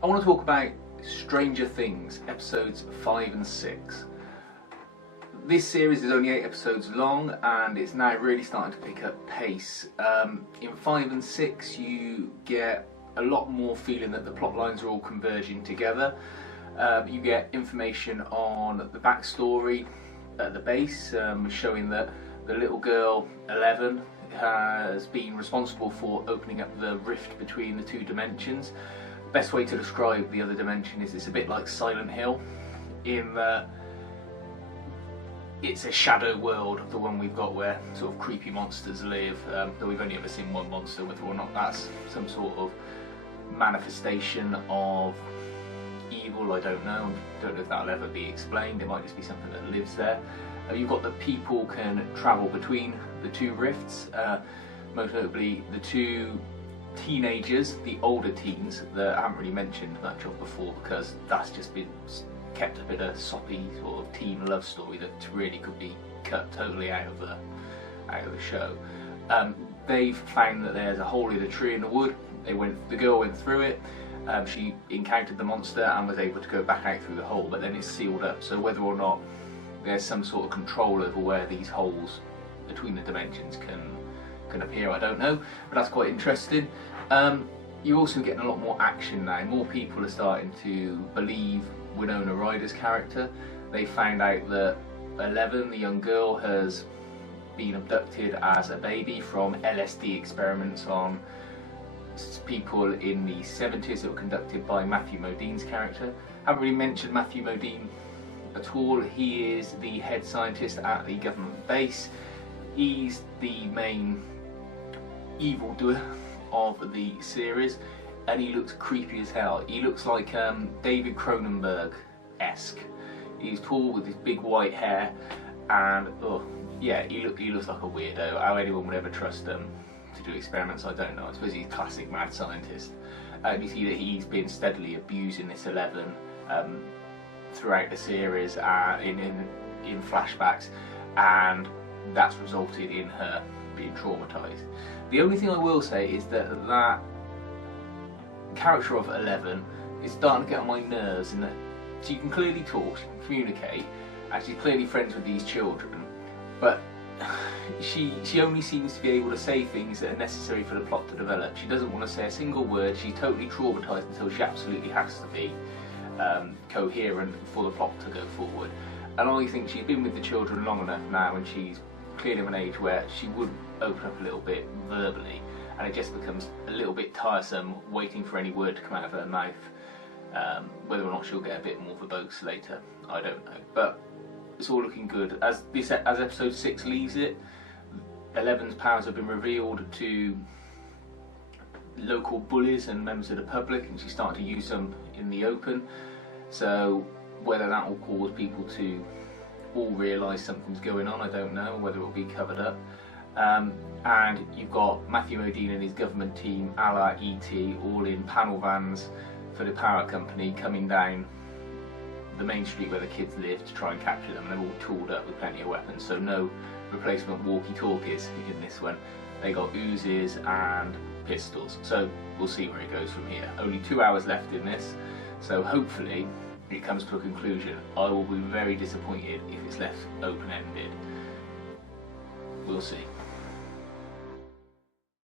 I want to talk about Stranger Things, episodes 5 and 6. This series is only 8 episodes long and it's now really starting to pick up pace. In 5 and 6 you get a lot more feeling that the plot lines are all converging together. You get information on the backstory at the base, showing that the little girl, 11, has been responsible for opening up the rift between the two dimensions. Best way to describe the other dimension is it's a bit like Silent Hill, in that it's a shadow world of the one we've got where sort of creepy monsters live, though we've only ever seen one monster. Whether or not that's some sort of manifestation of evil, I don't know. I don't know if that'll ever be explained. It might just be something that lives there. You've got that people can travel between the two rifts, most notably the two teenagers, the older teens that I haven't really mentioned much of before because that's just been kept a bit of soppy sort of teen love story that really could be cut totally out of the show. They've found that there's a hole in a tree in the wood. The girl went through it. She encountered the monster and was able to go back out through the hole, but then it's sealed up. So whether or not there's some sort of control over where these holes between the dimensions can appear, I don't know, but that's quite interesting. You're also getting a lot more action now. More people are starting to believe Winona Ryder's character. They found out that 11, the young girl, has been abducted as a baby from LSD experiments on people in the 70s that were conducted by Matthew Modine's character. I haven't really mentioned Matthew Modine at all. He is the head scientist at the government base. He's the main evildoer of the series, and he looks creepy as hell. He looks like David Cronenberg-esque. He's tall with his big white hair, and yeah, he looks like a weirdo. How anyone would ever trust him to do experiments, I don't know. I suppose he's a classic mad scientist. You see that he's been steadily abusing this 11 throughout the series in flashbacks, and that's resulted in her being traumatised. The only thing I will say is that that character of 11 is starting to get on my nerves, in that she can clearly talk, she can communicate, and she's clearly friends with these children, but she only seems to be able to say things that are necessary for the plot to develop. She doesn't want to say a single word. She's totally traumatised until she absolutely has to be coherent for the plot to go forward. And I think she's been with the children long enough now, and she's clearly of an age where she would open up a little bit verbally, and it just becomes a little bit tiresome waiting for any word to come out of her mouth. Whether or not she'll get a bit more verbose later, I don't know. But it's all looking good. As episode 6 leaves it, 11's powers have been revealed to local bullies and members of the public, and she's starting to use them in the open. So whether that will cause people to all realise something's going on, I don't know. Whether it will be covered up. And you've got Matthew Modine and his government team, a la E.T., all in panel vans for the power company, coming down the main street where the kids live to try and capture them. And they're all tooled up with plenty of weapons, so no replacement walkie-talkies in this one. They got Uzis and pistols, so we'll see where it goes from here. Only 2 hours left in this, so hopefully it comes to a conclusion. I will be very disappointed if it's left open-ended. We'll see.